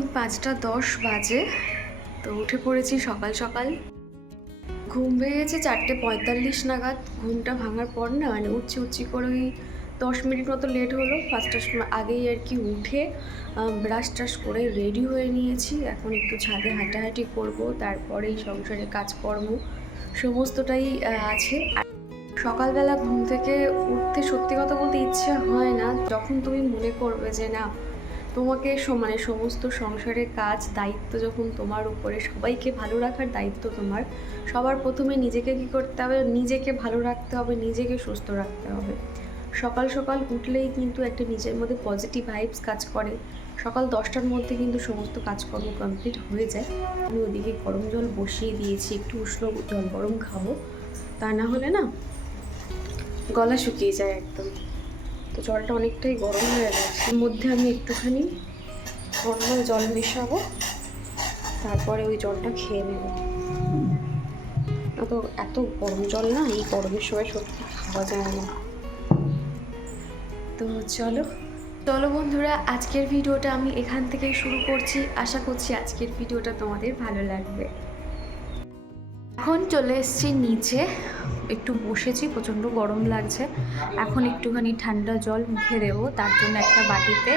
এখন 5:10 বাজে। তো উঠে পড়েছি সকাল সকাল। ঘুম ভেঙে গেছে 4:45 নাগাদ। ঘুমটা ভাঙার পর না উঠছি করে ওই 10 মিনিট মতো লেট হলো। 5টার সময় আগেই আর কি উঠে ব্রাশ ট্রাশ করে রেডি হয়ে নিয়েছি। এখন একটু ছাদে হাঁটাহাঁটি করব, তারপরেই সংসারে কাজকর্ম সমস্তটাই আছে। সকালবেলা ঘুম থেকে উঠতে সত্যি কথা বলতে ইচ্ছে হয় না। যখন তুমি মনে করবে যে না তোমাকে সমস্ত সংসারের কাজ দায়িত্ব যখন তোমার উপরে, সবাইকে ভালো রাখার দায়িত্ব তোমার, সবার প্রথমে নিজেকে কী করতে হবে, নিজেকে ভালো রাখতে হবে, নিজেকে সুস্থ রাখতে হবে। সকাল সকাল উঠলেই কিন্তু একটা নিজের মধ্যে পজিটিভ ভাইবস কাজ করে। সকাল 10টার মধ্যে কিন্তু সমস্ত কাজকর্ম কমপ্লিট হয়ে যায়। আমি ওদিকে গরম জল বসিয়ে দিয়েছি, একটু উষ্ণ জল গরম খাবো, তা না হলে না গলা শুকিয়ে যায় একদম। তো জলটা অনেকটাই গরম হয়ে গেছে, এর মধ্যে আমি একটুখানি নর্মাল জল মেশাবো, তারপরে ওই জলটা খেয়ে নেব। এত গরম জল না এই গরমের সময় সত্যি খাওয়া যায় না। তো চলো বন্ধুরা, আজকের ভিডিওটা আমি এখান থেকেই শুরু করছি। আশা করছি আজকের ভিডিওটা তোমাদের ভালো লাগবে। এখন চলে এসেছি নিচে, একটু বসেছি, প্রচণ্ড গরম লাগছে। এখন একটুখানি ঠান্ডা জল মুখে দেবো, তার জন্য একটা বাটিতে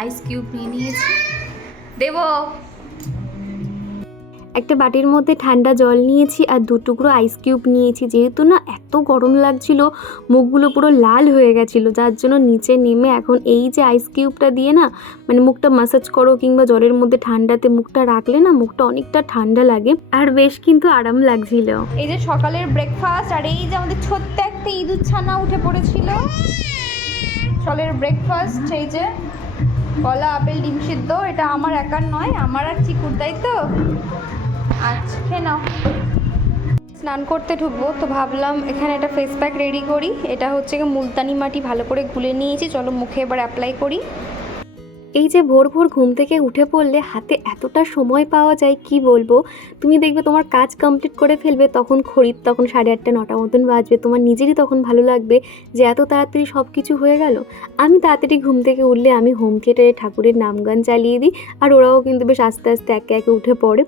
আইস কিউব নিয়ে নিয়েছি। দেবো একটা বাটির মধ্যে ঠান্ডা জল নিয়েছি আর 2 টুকরো আইস কিউব নিয়েছি। যেহেতু না এত গরম লাগছিল, মুখগুলো পুরো লাল হয়ে গেছিলো, যার জন্য নিচে নেমে এখন এই যে আইস কিউবটা দিয়ে না মুখটা ম্যাসাজ করো, কিংবা জলের মধ্যে ঠান্ডাতে মুখটা রাখলে না মুখটা অনেকটা ঠান্ডা লাগে আর বেশ কিন্তু আরাম লাগছিল। এই যে সকালের ব্রেকফাস্ট, আর এই যে আমাদের ছোট্ট একটা ইঁদুর ছানা উঠে পড়েছিল। সকালের ব্রেকফাস্ট এই যে কলা, আপেল, ডিম সিদ্ধ। এটা আমার একার নয়, আমার আর চিকুর, তাই তো? আচ্ছা খেয়ে নাও। স্নান করতে ঢুকবো, তো ভাবলাম এখানে একটা ফেস প্যাক রেডি করি। এটা হচ্ছে মুলতানি মাটি ভালো করে গুলে নিয়েছি, চলো মুখে এবার অ্যাপ্লাই করি। এই যে ভোর ভোর ঘুম থেকে উঠে পড়লে হাতে এতটা সময় পাওয়া যায় কি বলবো। তুমি দেখবে তোমার কাজ কমপ্লিট করে ফেলবে, তখন 8:30 9টা মতন বাজবে। তোমার নিজেরই তখন ভালো লাগবে যে এত তাড়াতাড়ি সব কিছু হয়ে গেল। আমি তাড়াতাড়ি ঘুম থেকে উঠলে আমি হোম থিয়েটারে ঠাকুরের নামগান চালিয়ে দিই, আর ওরাও কিন্তু বেশ আস্তে আস্তে একে একে উঠে পড়ে।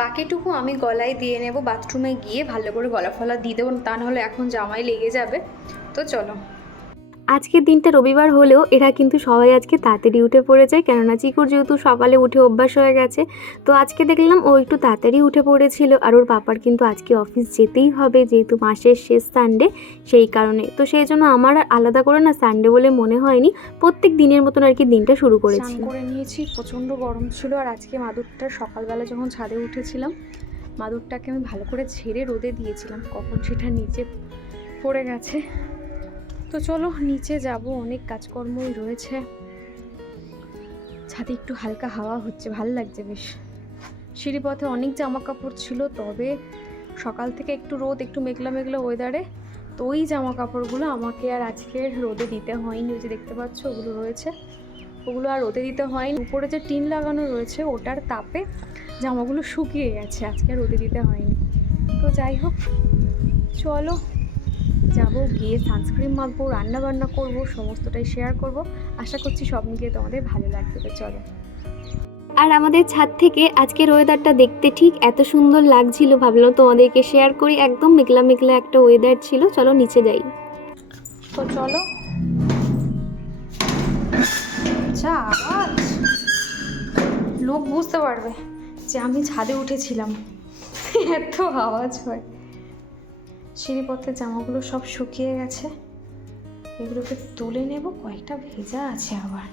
বাকিটুকু আমি গলায় দিয়ে নেব, বাথরুমে গিয়ে ভালো করে গলা ফলা দিয়ে দেবো, তা নাহলে এখন জামাই লেগে যাবে। তো চলো। আজকের দিনটা রবিবার হলেও এরা কিন্তু সবাই আজকে তাড়াতাড়ি উঠে পড়ে যায়, কেননা চিকুর যেহেতু সকালে উঠে অভ্যাস হয়ে গেছে। তো আজকে দেখলাম ও একটু তাড়াতাড়ি উঠে পড়েছিল, আর ওর পাপার কিন্তু আজকে অফিস যেতেই হবে, যেহেতু মাসের শেষ সানডে, সেই কারণে। তো সেই জন্য আমার আলাদা করে না সানডে বলে মনে হয়নি, প্রত্যেক দিনের মতন আর কি দিনটা শুরু করেছি। স্নান করে নিয়েছি, প্রচণ্ড গরম ছিল। আর আজকে মাদুরটা সকালবেলা যখন ছাদে উঠেছিলাম, মাদুরটাকে আমি ভালো করে ঝেড়ে রোদে দিয়েছিলাম, কখন সেটা নিচে পড়ে গেছে। তো চলো নিচে যাব, অনেক কাজকর্মই রয়েছে। ছাদে একটু হালকা হাওয়া হচ্ছে, ভালো লাগছে বেশ। সিঁড়িপথে অনেক জামা কাপড় ছিল, তবে সকাল থেকে একটু রোদ, একটু মেঘলা মেঘলা ওয়েদারে, তো ওই জামা কাপড়গুলো আমাকে আর আজকে রোদে দিতে হয়নি। ওই যে দেখতে পাচ্ছ ওগুলো রয়েছে, ওগুলো আর রোদে দিতে হয়নি। উপরে যে টিন লাগানো রয়েছে ওটার তাপে জামাগুলো শুকিয়ে গেছে, আজকে আর রোদে দিতে হয়নি। তো যাই হোক, চলো যাবো, গিয়ে সানস্ক্রিন মাখবো, রান্না বান্না করবো, সমস্তটাই শেয়ার করব। আশা করছি সব মিলিয়ে তোমাদের ভালো লাগবে। তো চলো। আর আমাদের ছাদ থেকে আজকের ওয়েদারটা দেখতে ঠিক এত সুন্দর লাগছিল, ভাবলাম তোমাদেরকে শেয়ার করি। একদম মেঘলা মেঘলা একটা ওয়েদার ছিল। চলো নিচে যাই। তো চলো। আচ্ছা, আওয়াজ লোক বুঝতে পারবে যে আমি ছাদে উঠেছিলাম, এত আওয়াজ হয়। সিঁড়িপথের জামাগুলো সব শুকিয়ে গেছে, এগুলোকে তুলে নেব, কয়েকটা ভেজা আছে আবার।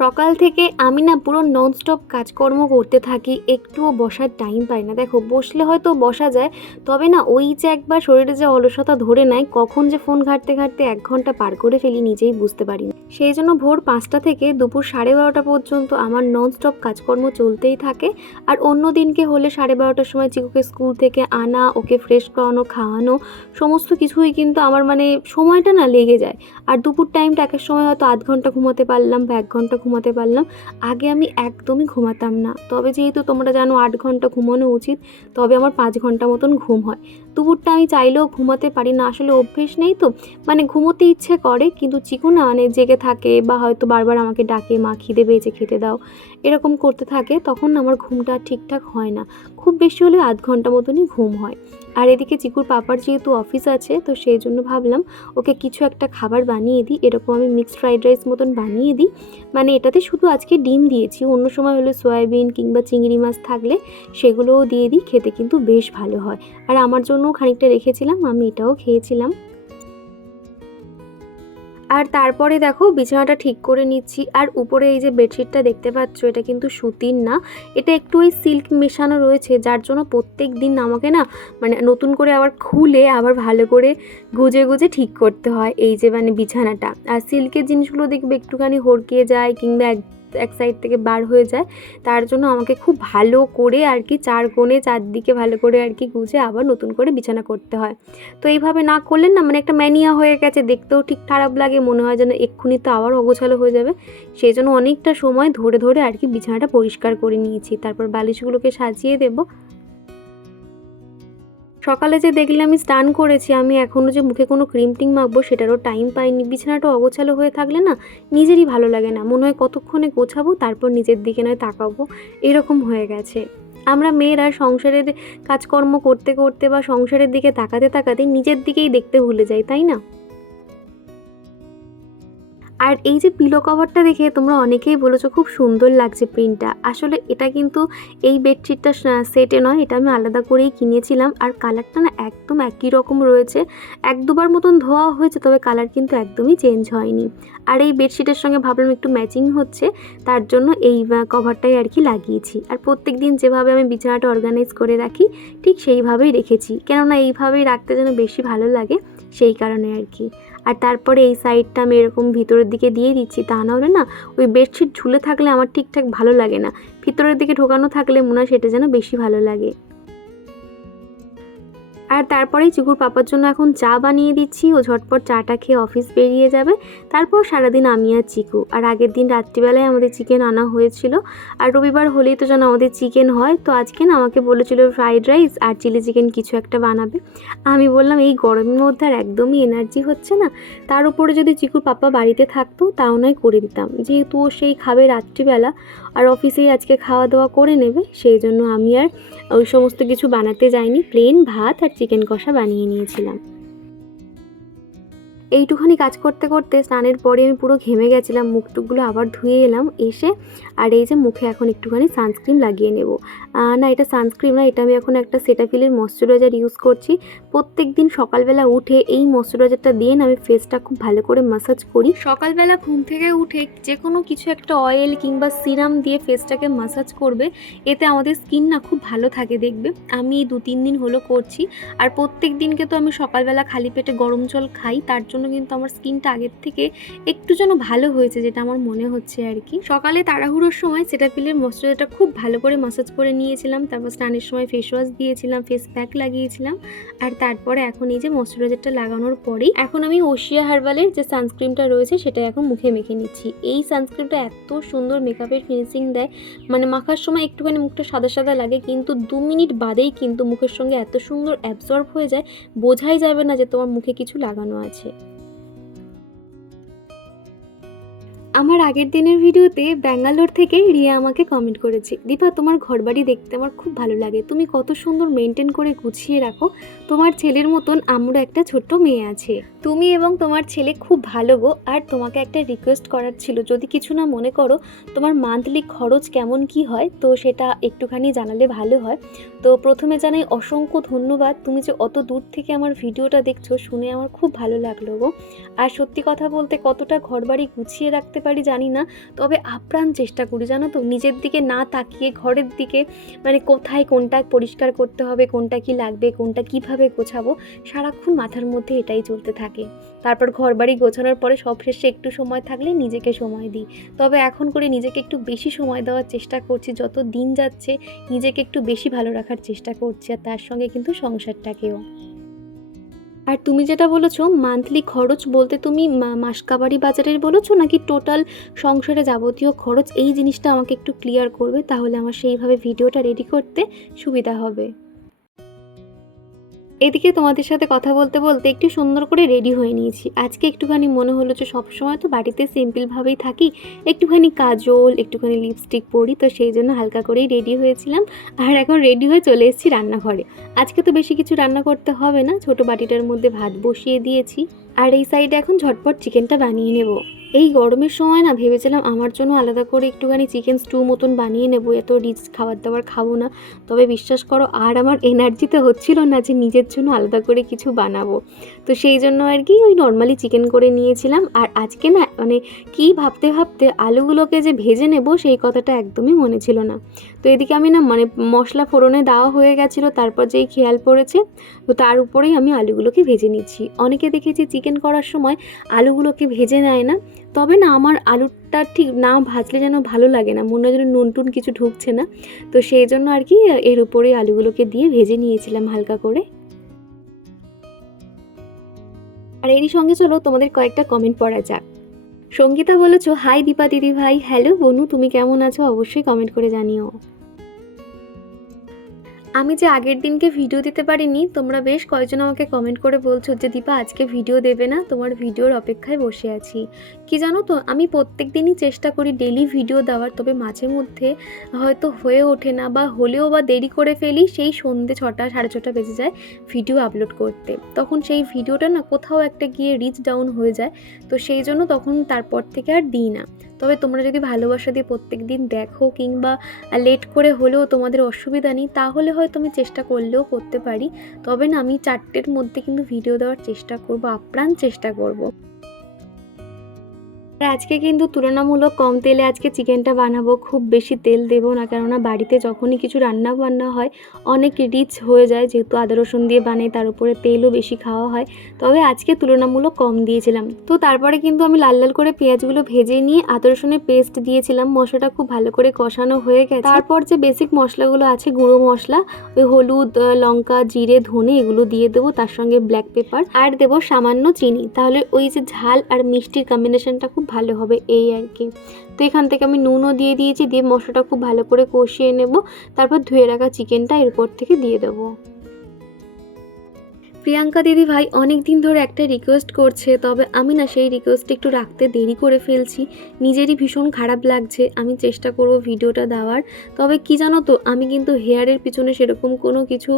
সকাল থেকে আমি না পুরো ননস্টপ কাজকর্ম করতে থাকি, একটুও বসার টাইম পাই না। দেখো বসলে হয়তো বসা যায়, তবে না ওই যে একবার শরীরে যে অলসতা ধরে নেয়, কখন যে ফোন ঘাঁটতে ঘাঁটতে 1 ঘন্টা পার করে ফেলি নিজেই বুঝতে পারি না। সেই জন্য ভোর 5টা থেকে দুপুর 12:30 পর্যন্ত আমার ননস্টপ কাজকর্ম চলতেই থাকে। আর অন্য দিনকে হলে 12:30টার সময় চিকুকে স্কুল থেকে আনা, ওকে ফ্রেশ করানো, খাওয়ানো, সমস্ত কিছুই কিন্তু আমার সময়টা না লেগে যায়। আর দুপুর টাইমটা একের সময় হয়তো আধ ঘন্টা ঘুমাতে পারলাম বা 1 ঘন্টা ঘুমাতে পারলাম। আগে আমি একদমই ঘুমাতাম না, তবে যেহেতু তোমরা জানো 8 ঘন্টা ঘুমানো উচিত, তবে আমার 5 ঘন্টা মতন ঘুম হয়। দুপুরটা আমি চাইলেও ঘুমাতে পারি না, আসলে অভ্যেস নেই তো, মানে ঘুমোতে ইচ্ছে করে কিন্তু চিকু না মানে জেগে থাকে বা হয়তো বারবার আমাকে ডাকে, মা খিদে পেয়েছে খেতে দাও, এরকম করতে থাকে, তখন আমার ঘুমটা ঠিকঠাক হয় না। খুব বেশি হলে আধ ঘন্টা মতনই ঘুম হয়। আর এদিকে চিকুর পাপার যেহেতু অফিস আছে, তো সেই জন্য ভাবলাম ওকে কিছু একটা খাবার বানিয়ে দিই। এরকম আমি মিক্সড ফ্রাইড রাইস মতন বানিয়ে দিই, মানে এটাতে শুধু আজকে ডিম দিয়েছি, অন্য সময় হলে সয়াবিন কিংবা চিংড়ি মাছ থাকলে সেগুলোও দিয়ে দিই, খেতে কিন্তু বেশ ভালো হয়। আর আমার জন্যও খানিকটা রেখেছিলাম, আমি এটাও খেয়েছিলাম। আর তারপরে দেখো বিছানাটা ঠিক করে নিচ্ছি। আর উপরে এই যে বেডশিটটা দেখতে পাচ্ছ, এটা কিন্তু সুতির না, এটা একটু ওই সিল্ক মেশানো রয়েছে, যার জন্য প্রত্যেক দিন আমাকে না মানে নতুন করে আবার খুলে আবার ভালো করে গুজে গুজে ঠিক করতে হয় এই যে মানে বিছানাটা। আর সিল্কের জিনিসগুলো দেখবে একটুখানি হড়কিয়ে যায় কিংবা এক সাইড থেকে বার হয়ে যায়, তার জন্য আমাকে খুব ভালো করে আর কি 4 কোণে 4 দিকে ভালো করে আর কি গুজে আবার নতুন করে বিছানা করতে হয়। তো এইভাবে না করলে না মানে একটা ম্যানিয়া হয়ে গেছে, দেখতেও ঠিক খারাপ লাগে, মনে হয় যেন এক্ষুনি তো আবার অগোছালো হয়ে যাবে। সেই জন্য অনেকটা সময় ধরে ধরে আর কি বিছানাটা পরিষ্কার করে নিয়েছি, তারপর বালিশগুলোকে সাজিয়ে দেবো। সকালে যে দেখলে আমি স্নান করেছি, আমি এখনও যে মুখে কোনো ক্রিম টিম মাখবো সেটারও টাইম পাইনি। বিছানাটা অগোছালো হয়ে থাকলে না নিজেরই ভালো লাগে না, মনে হয় কতক্ষণে গোছাবো তারপর নিজের দিকে নয় তাকাবো, এরকম হয়ে গেছে। আমরা মেয়েরা সংসারের কাজকর্ম করতে করতে বা সংসারের দিকে তাকাতে তাকাতে নিজের দিকেই দেখতে ভুলে যাই, তাই না? আর এই যে পিলো কভারটা দেখে তোমরা অনেকেই বলেছো খুব সুন্দর লাগছে প্রিন্টটা, আসলে এটা কিন্তু এই বেডশিটটা সেটে নয়, এটা আমি আলাদা করেই কিনেছিলাম। আর কালারটা না একদম একই রকম রয়েছে, 1-2বার মতন ধোয়া হয়েছে, তবে কালার কিন্তু একদমই চেঞ্জ হয়নি। আর এই বেডশিটের সঙ্গে ভাবলাম একটু ম্যাচিং হচ্ছে, তার জন্য এই কভারটাই আর কি লাগিয়েছি। আর প্রত্যেক দিন যেভাবে আমি বিছানাটা অর্গানাইজ করে রাখি ঠিক সেইভাবেই রেখেছি, কেননা এইভাবেই রাখতে যেন বেশি ভালো লাগে, সেই কারণে আর কি। আর তারপরে এই সাইডটা আমি এরকম ভিতরের দিকে দিয়ে দিচ্ছি, তা নাহলে না ওই বেডশিট ঝুলে থাকলে আমার ঠিকঠাক ভালো লাগে না, ভিতরের দিকে ঢোকানো থাকলে মনে হয় সেটা যেন বেশি ভালো লাগে। আর তারপরেই চিকুর পাপার জন্য এখন চা বানিয়ে দিচ্ছি, ও ঝটপট চাটা খেয়ে অফিস বেরিয়ে যাবে। তারপর সারাদিন আমি আর চিকু। আর আগের দিন রাত্রিবেলায় আমাদের চিকেন আনা হয়েছিল, আর রবিবার হলেই তো যেন আমাদের চিকেন হয়, তো আজকে না আমাকে বলেছিল ফ্রাইড রাইস আর চিলি চিকেন কিছু একটা বানাবে। আমি বললাম এই গরমের মধ্যে আর একদমই এনার্জি হচ্ছে না, তার উপরে যদি চিকুর পাপা বাড়িতে থাকতো তাও নয় করে দিতাম, যেহেতু ও সেই খাবে রাত্রিবেলা আর অফিসেই আজকে খাওয়া দাওয়া করে নেবে, সেই জন্য আমি আর ওই সমস্ত কিছু বানাতে যাইনি, প্লেন ভাত আর চিকেন কষা বানিয়ে নিয়েছিলাম। এইটুখানি কাজ করতে করতে স্নানের পরে আমি পুরো ঘেমে গেছিলাম, মুখ টুকগুলো আবার ধুয়ে এলাম এসে। আর এই যে মুখে এখন একটুখানি সানস্ক্রিন লাগিয়ে নেব। না এটা সানস্ক্রিন না, এটা আমি এখন একটা সেটাফিলের ময়শ্চারাইজার ইউজ করছি। প্রত্যেক দিন সকালবেলা উঠে এই ময়শ্চারাইজারটা দিয়ে আমি ফেসটা খুব ভালো করে ম্যাসাজ করি। সকালবেলা ঘুম থেকে উঠে যে কোনো কিছু একটা অয়েল কিংবা সিরাম দিয়ে ফেসটাকে ম্যাসাজ করবে, এতে আমাদের স্কিন না খুব ভালো থাকে দেখবে। আমি 2-3 দিন হলো করছি, আর প্রত্যেক দিনকে তো আমি সকালবেলা খালি পেটে গরম জল খাই, তার জন্য কিন্তু আমার স্কিনটা আগের থেকে একটু যেন ভালো হয়েছে, যেটা আমার মনে হচ্ছে আর কি। সকালে তাড়াহুড়োর সময় সেটাফিলের ময়শ্চারাইজারটা খুব ভালো করে ম্যাসাজ করে নিয়েছিলাম, তারপর স্নানের সময় ফেস ওয়াশ দিয়েছিলাম, ফেস প্যাক লাগিয়েছিলাম। আর তারপরে এখন এই যে ময়শ্চারাইজারটা লাগানোর পরেই এখন আমি ওশিয়া হার্বালের যে সানস্ক্রিনটা রয়েছে সেটা এখন মুখে মেখে নিচ্ছি। এই সানস্ক্রিনটা এত সুন্দর মেকআপের ফিনিশিং দেয়, মানে মাখার সময় একটুখানি মুখটা সাদা সাদা লাগে, কিন্তু 2 মিনিট বাদেই কিন্তু মুখের সঙ্গে এত সুন্দর অ্যাবজর্ব হয়ে যায়, বোঝাই যাবে না যে তোমার মুখে কিছু লাগানো আছে। আমার আগের দিনের ভিডিওতে ব্যাঙ্গালোর থেকে রিয়া আমাকে কমেন্ট করেছে, দীপা তোমার ঘরবাড়ি দেখতে আমার খুব ভালো লাগে, তুমি কত সুন্দর মেনটেন করে গুছিয়ে রাখো, তোমার ছেলের মতন আমরা একটা ছোট্ট মেয়ে আছে, তুমি এবং তোমার ছেলে খুব ভালো গো। আর তোমাকে একটা রিকোয়েস্ট করার ছিল, যদি কিছু না মনে করো, তোমার মান্থলি খরচ কেমন কি হয় তো সেটা একটুখানি জানালে ভালো হয়। তো প্রথমে জানাই অসংখ্য ধন্যবাদ, তুমি যে অত দূর থেকে আমার ভিডিওটা দেখছো শুনে আমার খুব ভালো লাগলো গো। আর সত্যি কথা বলতে কতটা ঘরবাড়ি গুছিয়ে রাখতে পারি জানি না, তবে আপ্রাণ চেষ্টা করি জানো তো, নিজের দিকে না তাকিয়ে ঘরের দিকে, মানে কোথায় কোনটা পরিষ্কার করতে হবে, কোনটা কি লাগবে, কোনটা কিভাবে গোছাবো, সারাক্ষণ মাথার মধ্যে এটাই চলতে থাকে। তারপর ঘরবাড়ি গোছানোর পরে সবশেষে একটু সময় থাকলে নিজেকে সময় দিই, তবে এখন করে নিজেকে একটু বেশি সময় দেওয়ার চেষ্টা করছি, যত দিন যাচ্ছে নিজেকে একটু বেশি ভালো রাখার চেষ্টা করছি, আর তার সঙ্গে কিন্তু সংসারটাকেও। আর তুমি যেটা বলেছো মান্থলি খরচ বলতে তুমি মাসকাবারি বাজারের বলেছো নাকি টোটাল সংসারে যাবতীয় খরচ, এই জিনিসটা আমাকে একটু ক্লিয়ার করবে, তাহলে আমার সেইভাবে ভিডিওটা রেডি করতে সুবিধা হবে। এদিকে তোমাদের সাথে কথা বলতে বলতে একটু সুন্দর করে রেডি হয়ে নিয়েছি। আজকে একটুখানি মনে হলো যে সবসময় তো বাড়িতে সিম্পলভাবেই থাকি, একটুখানি কাজল একটুখানি লিপস্টিক পরি, তো সেই জন্য হালকা করেই রেডি হয়েছিলাম। আর এখন রেডি হয়ে চলে এসেছি রান্নাঘরে। আজকে তো বেশি কিছু রান্না করতে হবে না, ছোটো বাটিটার মধ্যে ভাত বসিয়ে দিয়েছি, আর এই সাইডে এখন ঝটপট চিকেনটা বানিয়ে নেব। এই গরমের সময় না ভেবেছিলাম আমার জন্য আলাদা করে একটুখানি চিকেন স্টু মতন বানিয়ে নেবো, এত রিচ খাবার দাবার খাবো না। তবে বিশ্বাস করো আর আমার এনার্জিতে হচ্ছিল না যে নিজের জন্য আলাদা করে কিছু বানাবো, তো সেই জন্য আর কি ওই নর্মালি চিকেন করে নিয়েছিলাম। আর আজকে না মানে কি ভাবতে ভাবতে আলুগুলোকে যে ভেজে নেব সেই কথাটা একদমই মনে ছিল না। তো এদিকে আমি না মানে মশলা ফোড়নে দেওয়া হয়ে গেছিলো, তারপর যেই খেয়াল পড়েছে তো তার উপরেই আমি আলুগুলোকে ভেজে নিচ্ছি। অনেকে দেখেছি চিকেন করার সময় আলুগুলোকে ভেজে নেয় না, তবে না আমার আলুটা ঠিক না ভাজলে যেন ভালো লাগে না, মনে হয় যেন নুন টুন কিছু ঢুকছে না, তো সেই জন্য আর কি এর উপরে আলুগুলোকে দিয়ে ভেজে নিয়েছিলাম হালকা করে। আর এরই সঙ্গে চলো তোমাদের কয়েকটা কমেন্ট পড়া যাক। সঙ্গীতা বলেছো, হাই দীপা দিদি ভাই, হ্যালো বনু, তুমি কেমন আছো অবশ্যই কমেন্ট করে জানিও। আমি যে আগের দিনকে ভিডিও দিতে পারিনি, তোমরা বেশ কয়েকজন আমাকে কমেন্ট করে বলছো যে দীপা আজকে ভিডিও দেবে না, তোমার ভিডিওর অপেক্ষায় বসে আছি। কি জানো তো, আমি প্রত্যেক দিনই চেষ্টা করি ডেলি ভিডিও দেওয়ার, তবে মাঝে মধ্যে হয়তো হয়ে ওঠে না, বা হলেও বা দেরি করে ফেলি, সেই সন্ধ্যে 6টা 6:30 বেজে যায় ভিডিও আপলোড করতে, তখন সেই ভিডিওটা না কোথাও একটা গিয়ে রিচ ডাউন হয়ে যায়, তো সেই জন্য তখন তারপর থেকে আর দিই না। তবে তোমরা যদি ভালোবাসা দিয়ে প্রত্যেক দিন দেখো কিংবা লেট করে হলেও তোমাদের অসুবিধা নেই, তাহলে হয়তো আমি চেষ্টা করলেও করতে পারি। তবে না আমি 4টের মধ্যে কিন্তু ভিডিও দেওয়ার চেষ্টা করব, আপ্রাণ চেষ্টা করব। আর আজকে কিন্তু তুলনামূলক কম তেলে আজকে চিকেনটা বানাবো, খুব বেশি তেল দেবো না, কেননা বাড়িতে যখনই কিছু রান্না বান্না হয় অনেক রিচ হয়ে যায়, যেহেতু আদা রসুন দিয়ে বানাই, তার উপরে তেলও বেশি খাওয়া হয়। তবে আজকে তুলনামূলক কম দিয়েছিলাম। তো তারপরে কিন্তু আমি লাল লাল করে পেঁয়াজগুলো ভেজে নিয়ে আদা রসুনের পেস্ট দিয়েছিলাম, মশলাটা খুব ভালো করে কষানো হয়ে গেছে। তারপর যে বেসিক মশলাগুলো আছে গুঁড়ো মশলা, ওই হলুদ লঙ্কা জিরে ধনে এগুলো দিয়ে দেবো, তার সঙ্গে ব্ল্যাক পেপার আর দেবো সামান্য চিনি, তাহলে ওই যে ঝাল আর মিষ্টির কম্বিনেশনটা খুব ভালো হবে এই আর কি। তো এখান থেকে আমি নুনও দিয়ে দিয়েছি, দিয়ে মশলাটা খুব ভালো করে কষিয়ে নেব, তারপর ধুয়ে রাখা চিকেনটা এর উপর থেকে দিয়ে দেবো। প্রিয়াঙ্কা দিদি ভাই অনেক দিন ধরে একটা রিকোয়েস্ট করছে, তবে আমি না সেই রিকোয়েস্ট একটু রাখতে দেরি করে ফেলছি, নিজেরই ভীষণ খারাপ লাগছে। আমি চেষ্টা করব ভিডিওটা দেওয়ার, তবে কি জানো তো আমি কিন্তু হেয়ারের পিছনে সেরকম কোনো কিছু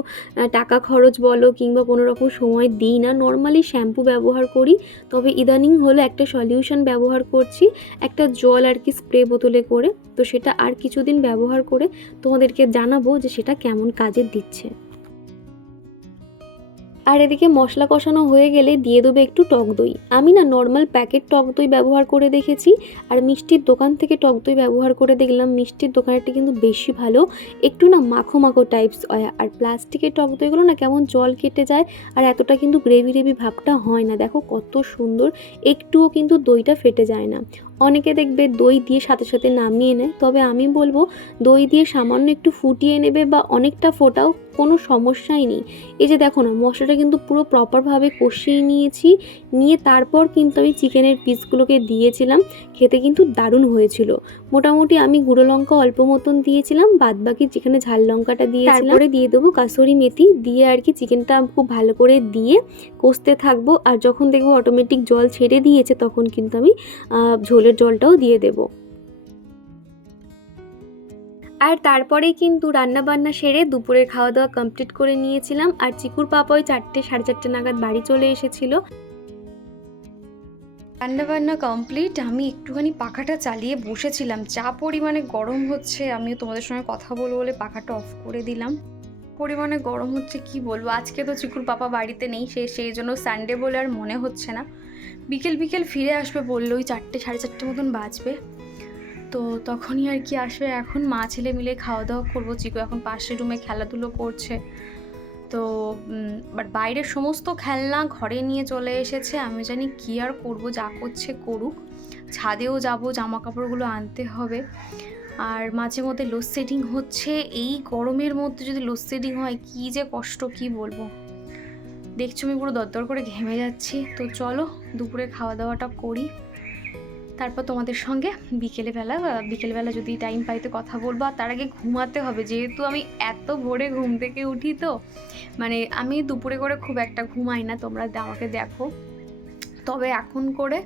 টাকা খরচ বলো কিংবা কোনো রকম সময় দিই না, নর্মালি শ্যাম্পু ব্যবহার করি, তবে ইদানিং হলো একটা সলিউশন ব্যবহার করছি, একটা জল আর কি স্প্রে বোতলে করে, তো সেটা আর কিছুদিন ব্যবহার করে তোমাদেরকে জানাবো যে সেটা কেমন কাজে দিচ্ছে। আর এদিকে মশলা কষানো হয়ে গেলে দিয়ে দেবো একটু টক দই। আমি না নর্মাল প্যাকেট টক দই ব্যবহার করে দেখেছি, আর মিষ্টির দোকান থেকে টক দই ব্যবহার করে দেখলাম মিষ্টির দোকানেরটা কিন্তু বেশি ভালো, একটু না মাখো মাখো টাইপস হয়, আর প্লাস্টিকের টক দইগুলো না কেমন জল কেটে যায়, আর এতটা কিন্তু গ্রেভি গ্রেভি ভাবটা হয় না। দেখো কত সুন্দর, একটুও কিন্তু দইটা ফেটে যায় না। অনেকে দেখবে দই দিয়ে সাথে সাথে নামিয়ে নেয়, তবে আমি বলবো দই দিয়ে সামান্য একটু ফুটিয়ে নেবে বা অনেকটা ফোটাও, কোনো সমস্যাই নেই। এই যে দেখো না মশলাটা কিন্তু পুরো প্রপারভাবে কষিয়ে নিয়েছি, নিয়ে তারপর কিন্তু আমি চিকেনের পিসগুলোকে দিয়েছিলাম, খেতে কিন্তু দারুণ হয়েছিল। মোটামুটি আমি গুঁড়ো লঙ্কা অল্প মতন দিয়েছিলাম, বাদবাকি যেখানে ঝাল লঙ্কাটা দিয়েছিলাম, তারপরে দিয়ে দেবো কাসুরি মেথি, দিয়ে আর কি চিকেনটা খুব ভালো করে দিয়ে কষতে থাকবো, আর যখন দেখবো অটোমেটিক জল ছেড়ে দিয়েছে তখন কিন্তু আমি ঝোলের জলটাও দিয়ে দেবো। আর তারপরেই কিন্তু রান্না বান্না সেরে দুপুরের খাওয়া দাওয়া কমপ্লিট করে নিয়েছিলাম, আর চিকুর পাপা ওই 4টে 4:30 নাগাদ বাড়ি চলে এসেছিল। রান্না বান্না কমপ্লিট, আমি একটুখানি পাখাটা চালিয়ে বসেছিলাম, যা পরিমাণে গরম হচ্ছে, আমিও তোমাদের সঙ্গে কথা বলবো বলে পাখাটা অফ করে দিলাম। পরিমাণে গরম হচ্ছে কি বলবো। আজকে তো চিকুর পাপা বাড়িতে নেই, সেই জন্য সানডে বলে আর মনে হচ্ছে না, বিকেল বিকেল ফিরে আসবে বললো, ওই 4টে 4:30 মতন বাজবে, তো তখনই আর কি আসবে। এখন মা ছেলে মিলে খাওয়া দাওয়া করবো, চিকু এখন পাশের রুমে খেলাধুলো করছে, তো বাট বাইরের সমস্ত খেলনা ঘরে নিয়ে চলে এসেছে, আমি জানি কি আর করবো, যা করছে করুক। ছাদেও যাব, জামা কাপড়গুলো আনতে হবে, আর মাঝে মধ্যে লোডশেডিং হচ্ছে, এই গরমের মধ্যে যদি লোডশেডিং হয় কি যে কষ্ট কি বলবো। দেখছো আমি পুরো দরদর করে ঘেমে যাচ্ছি। তো চলো দুপুরে খাওয়া দাওয়াটা করি, তারপর তোমাদের সঙ্গে বিকেলবেলা যদি টাইম পাই তো কথা বলবো। আর তার আগে ঘুমাতে হবে, যেহেতু আমি এত ভোরে ঘুম থেকে উঠি, তো মানে আমি দুপুরে করে খুব একটা ঘুমাই না, তোমরা আমাকে দেখো। তবে এখন করে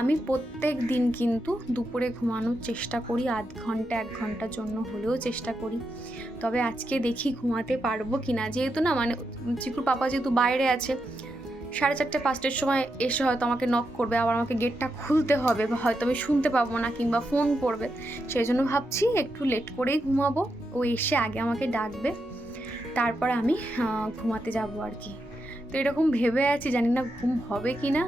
আমি প্রত্যেক দিন কিন্তু দুপুরে ঘুমানোর চেষ্টা করি, আধ ঘন্টা 1 ঘন্টার জন্য হলেও চেষ্টা করি। তবে আজকে দেখি ঘুমাতে পারবো কি না, যেহেতু না মানে চিকুর পাপা যেহেতু বাইরে আছে, 4:30 5টার সময় এসে হয়তো আমাকে নক করবে, আবার আমাকে গেটটা খুলতে হবে, বা হয়তো আমি শুনতে পাবো না, কিংবা ফোন করবে। সেই জন্য ভাবছি একটু লেট করেই ঘুমাবো, ও এসে আগে আমাকে ডাকবে, তারপরে আমি ঘুমাতে যাবো আর কি। তো এরকম ভেবে আছি, জানি না ঘুম হবে কি না।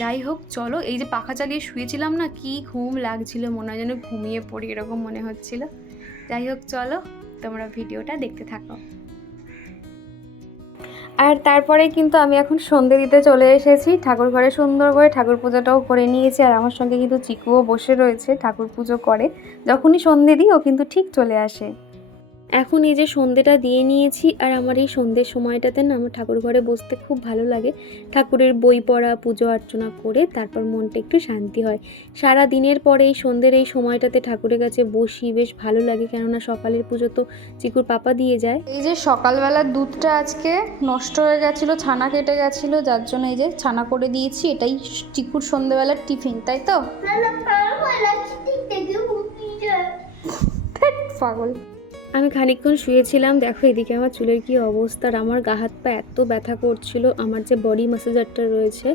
যাই হোক চলো, এই যে পাখা চালিয়ে শুয়েছিলাম না, কি ঘুম লাগছিল, মনে হয় যেন ঘুমিয়ে পড়ি এরকম মনে হচ্ছিল। যাই হোক চলো তোমরা ভিডিওটা দেখতে থাকো। আর তারপরে কিন্তু আমি এখন সন্ধে দিতে চলে এসেছি, ঠাকুর ঘরে সুন্দর করে ঠাকুর পুজোটাও করে নিয়েছি। আর আমার সঙ্গে কিন্তু চিকুও বসে রয়েছে, ঠাকুর পুজো করে। যখনই সন্ধে দিই ও কিন্তু ঠিক চলে আসে। এখন এই যে সন্ধেটা দিয়ে নিয়েছি, আর আমার এই সন্ধ্যের সময়টাতে না আমার ঠাকুর ঘরে বসতে খুব ভালো লাগে। ঠাকুরের বই পড়া, পুজো অর্চনা করে তারপর মনটা একটু শান্তি হয়। সারা দিনের পরে এই সন্ধ্যের এই সময়টাতে ঠাকুরের কাছে বসি, বেশ ভালো লাগে, কেননা সকালের পুজো তো চিকুর পাপা দিয়ে যায়। এই যে সকালবেলার দুধটা আজকে নষ্ট হয়ে গেছিলো, ছানা কেটে গেছিলো, যার জন্য এই যে ছানা করে দিয়েছি। এটাই চিকুর সন্ধ্যেবেলার টিফিন, তাই তো? পাগল। আমি খানিকক্ষণ শুয়েছিলাম, দেখো এদিকে আমার চুলের কি অবস্থা। আর আমার গা হাত পা এত ব্যথা করছিল, আমার যে বডি ম্যাসাজারটা রয়েছে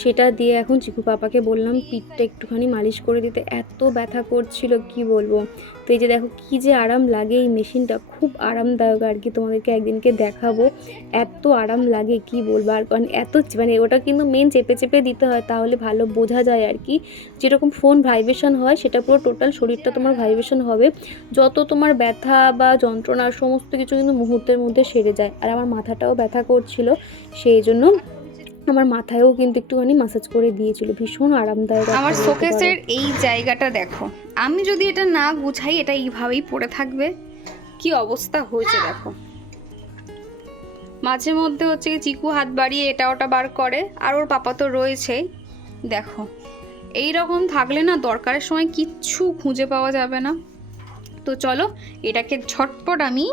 সেটা দিয়ে এখন চিকু পাপাকে বললাম পিঠটা একটুখানি মালিশ করে দিতে, এত ব্যথা করছিল কি বলবো। তো এই যে দেখো কি যে আরাম লাগে, এই মেশিনটা খুব আরামদায়ক আর কি, তোমাদেরকে একদিনকে দেখাবো, এত আরাম লাগে কি বলবো। আর এত মানে ওটা কিন্তু মেন চেপে চেপে দিতে হয়, তাহলে ভালো বোঝা যায় আর কি। যেরকম ফোন ভাইব্রেশন হয় সেটা পুরো টোটাল শরীরটা তোমার ভাইব্রেশন হবে, যত তোমার ব্যথা বা যন্ত্রণা সমস্ত কিছু কিন্তু মুহূর্তের মধ্যে সেরে যায়। আর আমার মাথাটাও ব্যথা করছিল, সেই জন্য আমার মাথায়ও কিন্তু একটুখানি মাসাজ করে দিয়েছিল, ভীষণ আরামদায়ক। আমার শোকেসের এই জায়গাটা দেখো, আমি যদি এটা না গুছাই এটা এইভাবেই পড়ে থাকবে, কি অবস্থা হয়েছে দেখো। মাঝে মধ্যে হচ্ছে চিকু হাত বাড়িয়ে এটা ওটা বার করে, আর ওর পাপা তো রয়েছেই। দেখো এই রকম থাকলে না দরকারের সময় কিচ্ছু খুঁজে পাওয়া যাবে না। তো চলো এটাকে ঝটপট আমি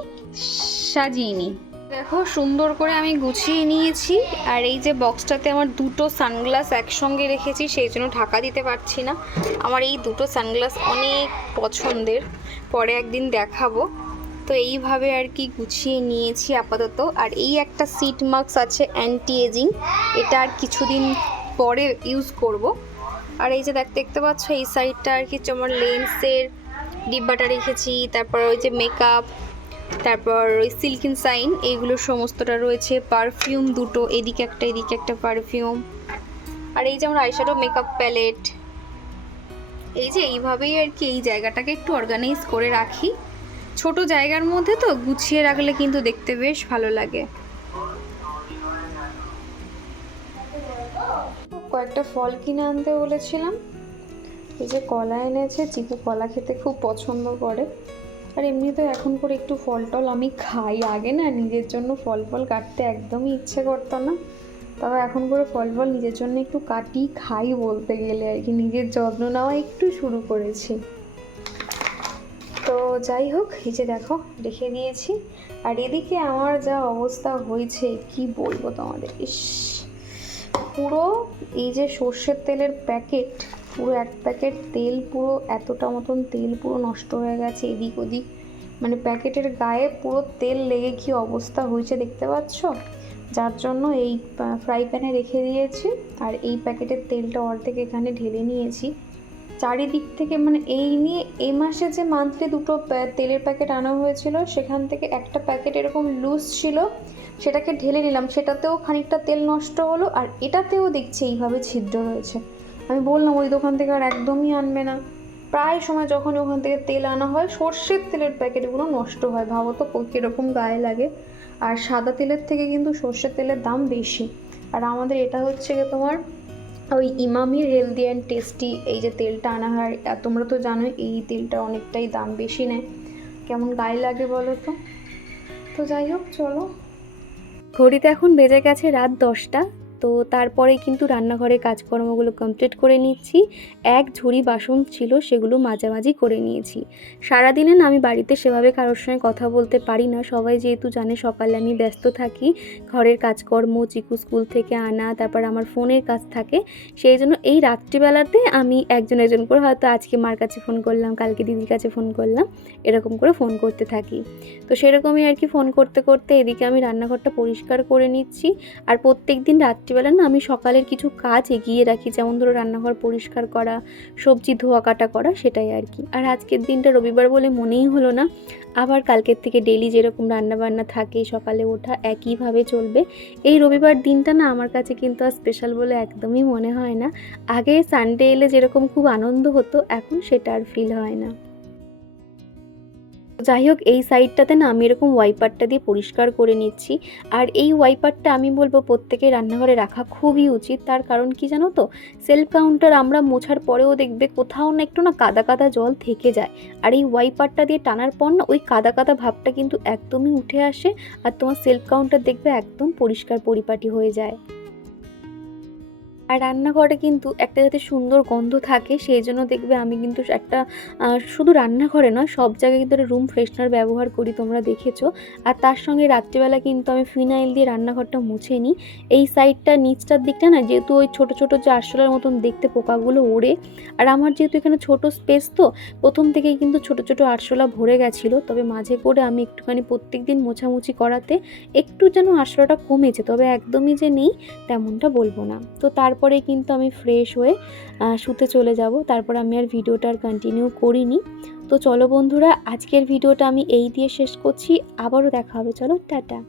সাজিয়ে নিই। দেখো সুন্দর করে আমি গুছিয়ে নিয়েছি। আর এই যে বক্সটাতে আমার দুটো সানগ্লাস একসঙ্গে রেখেছি, সেই জন্য ঢাকা দিতে পারছি না। আমার এই দুটো সানগ্লাস অনেক পছন্দের, পরে একদিন দেখাবো। তো এইভাবে আর কি গুছিয়ে নিয়েছি আপাতত। আর এই একটা সিট মাস্ক আছে অ্যান্টি এজিং, এটা আর কিছুদিন পরে ইউজ করব। আর এই যে দেখতে পাচ্ছ এই সাইডটা আর কি তোমার লেন্সের ডিব্বাটা রেখেছি, তারপর ওই যে মেকআপ, তারপর ওই সিল্কিন সাইন, এইগুলো সমস্তটা রয়েছে। পারফিউম দুটো, এদিকে একটা পারফিউম। আর এই যে আমার আইশ্যাডো মেকআপ প্যালেট। এই যে এইভাবেই আর কি এই জায়গাটাকে একটু অর্গানাইজ করে রাখি। ছোট জায়গার মধ্যে তো গুছিয়ে রাখলে কিন্তু দেখতে বেশ ভালো লাগে। কয়েকটা ফল কিনে আনতে বলেছিলাম, এই যে কলা এনেছে, চিকু কলা খেতে খুব পছন্দ করে। আর এমনি তো এখন করে একটু ফল টল আমি খাই, আগে না নিজের জন্য ফল কাটতে একদমই ইচ্ছে করতো না, তবে এখন করে ফল নিজের জন্য একটু কাটি খাই বলতে গেলে আর কি, নিজের যত্ন নেওয়া একটু শুরু করেছি। তো যাই হোক এই যে দেখো রেখে দিয়েছি। আর এদিকে আমার যা অবস্থা হয়েছে কি বলবো তোমাদের, ইস পুরো এই যে সর্ষের তেলের প্যাকেট, পুরো 1 প্যাকেট তেল, পুরো এতটা মতন তেল পুরো নষ্ট হয়ে গেছে এদিক ওদিক, মানে প্যাকেটের গায়ে পুরো তেল লেগে কি অবস্থা হয়েছে দেখতে পাচ্ছ। যার জন্য এই ফ্রাই প্যানে রেখে দিয়েছি। আর এই প্যাকেটের তেলটা অর্ধেক এখানে ঢেলে নিয়েছি চারিদিক থেকে, মানে এই নিয়ে এই মাসে যে মান্থলি 2টো তেলের প্যাকেট আনা হয়েছিল, সেখান থেকে একটা প্যাকেট এরকম লুজ ছিল, সেটাকে ঢেলে নিলাম, সেটাতেও খানিকটা তেল নষ্ট হলো। আর এটাতেও দেখছি এইভাবে ছিদ্র রয়েছে। আমি বললাম ওই দোকান থেকে আর একদমই আনবে না। প্রায় সময় যখন ওখান থেকে তেল আনা হয় সর্ষের তেলের প্যাকেটগুলো নষ্ট হয়, ভাবো তো কীরকম গায়ে লাগে। আর সাদা তেলের থেকে কিন্তু সর্ষের তেলের দাম বেশি। আর আমাদের এটা হচ্ছে গিয়ে তোমার ওই ইমামির হেলদি অ্যান্ড টেস্টি এই যে তেলটা আনা হয়, আর তোমরা তো জানোই এই তেলটা অনেকটাই দাম বেশি নেয়, কেমন গায়ে লাগে বলো তো। তো যাই হোক চলো ঘড়িতে এখন বেজে গেছে রাত 10টা। তো তারপরে কিন্তু রান্নাঘরের কাজকর্মগুলো কমপ্লিট করে নিচ্ছি। এক ঝুড়ি বাসন ছিল, সেগুলো মাঝামাঝি করে নিয়েছি। সারাদিনে না আমি বাড়িতে সেভাবে কারোর সঙ্গে কথা বলতে পারি না, সবাই যেহেতু জানে সকালে আমি ব্যস্ত থাকি, ঘরের কাজকর্ম, চিকু স্কুল থেকে আনা, তারপর আমার ফোনের কাজ থাকে। সেই জন্য এই রাত্রিবেলাতে আমি একজন একজন করে হয়তো আজকে মার কাছে ফোন করলাম, কালকে দিদির কাছে ফোন করলাম, এরকম করে ফোন করতে থাকি। তো সেরকমই আর কি ফোন করতে করতে এদিকে আমি রান্নাঘরটা পরিষ্কার করে নিচ্ছি। আর প্রত্যেক দিন রাত্রিবেলা না আমি সকালের কিছু কাজ এগিয়ে রাখি, যেমন ধরো রান্নাঘর পরিষ্কার করা, সবজি ধোয়া কাটা করা, সেটাই আর কি। আর আজকের দিনটা রবিবার বলে মনেই হলো না। আবার কালকের থেকে ডেলি যেরকম রান্নাবান্না থাকে, সকালে ওঠা একইভাবে চলবে। এই রবিবার দিনটা না আমার কাছে কিন্তু আর স্পেশাল বলে একদমই মনে হয় না। আগে সানডে এলে যেরকম খুব আনন্দ হতো, এখন সেটা আর ফিল হয় না। যাই হোক, এই সাইডটাতে না আমি এরকম ওয়াইপারটা দিয়ে পরিষ্কার করে নিচ্ছি। আর এই ওয়াইপারটা আমি বলবো প্রত্যেকের রান্নাঘরে রাখা খুবই উচিত। তার কারণ কি জানো তো, সেলফ কাউন্টার আমরা মোছার পরেও দেখবে কোথাও না একটু না কাদা কাদা জল থেকে যায়। আর এই ওয়াইপারটা দিয়ে টানার পর না ওই কাদা কাদা ভাবটা কিন্তু একদমই উঠে আসে, আর তোমার সেলফ কাউন্টার দেখবে একদম পরিষ্কার পরিপাটি হয়ে যায়। আর রান্নাঘরে কিন্তু একটা যাতে সুন্দর গন্ধ থাকে, সেই জন্য দেখবে আমি কিন্তু একটা শুধু রান্নাঘরে নয়, সব জায়গায় কিন্তু রুম ফ্রেশনার ব্যবহার করি, তোমরা দেখেছো। আর তার সঙ্গে রাত্রিবেলা কিন্তু আমি ফিনাইল দিয়ে রান্নাঘরটা মুছে নিই। এই সাইডটা নিচটার দিকটা না যেহেতু ওই ছোটো ছোটো যে আরশোলার মতন দেখতে পোকাগুলো ওড়ে, আর আমার যেহেতু এখানে ছোট স্পেস, তো প্রথম থেকেই কিন্তু ছোটো ছোটো আরশোলা ভরে গেছিলো। তবে মাঝে করে আমি একটুখানি প্রত্যেক দিন মোছামুছি করাতে একটু যেন আরশোলাটা কমেছে, তবে একদমই যে নেই তেমনটা বলবো না। তো তারপরে কিন্তু আমি ফ্রেশ হয়ে শুতে চলে যাব। তারপর আমি আর ভিডিওটা আর কন্টিনিউ করিনি। তো চলো বন্ধুরা, আজকের ভিডিওটা আমি এই দিয়ে শেষ করছি। আবারও দেখা হবে, চলো টাটা।